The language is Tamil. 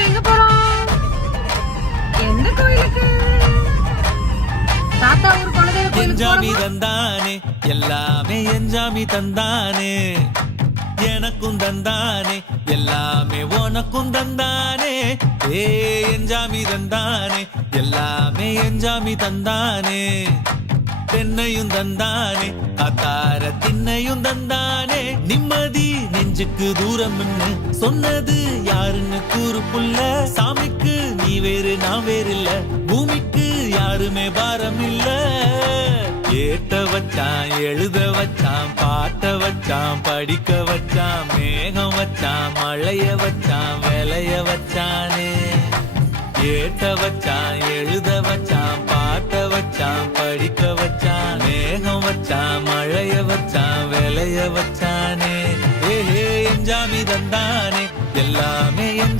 நம்ம எங்க போறோம்? எந்த கோயிலுக்கு? தாத்தா ஊர் குலதெய்வ கோயிலுக்கு என்ஜாமி தந்தானே எல்லாமே என்ஜாமி தந்தானே எனக்கும் தந்தானே எல்லாமே உனக்கும் தந்தானே ஏ என்ஜாமி தந்தானே எல்லாமே என்ஜாமி தந்தானே தென்னையும் தந்தானே காத்தார திண்ணையும் தந்தானே நிம்மதி நெஞ்சுக்கு தூரம்னு சொன்னது யாருன்னு கூறு புள்ள சாமிக்கு நீ வேறு நான் வேறு இல்ல பூமிக்கு யாருமே பாரம் இல்ல ஏத்த வச்சான் எழுத வச்சான் பாட்ட வச்சான் படிக்க வச்சான் மேகம் வச்சான் மழைய வச்சான் விளைய வச்சானே ஏத்த வச்சான் எழுத வச்சான் பாட்ட வச்சான் படிக்க வச்சான் மேகம் வச்சான் மழைய வச்சான் விளைய வச்சான்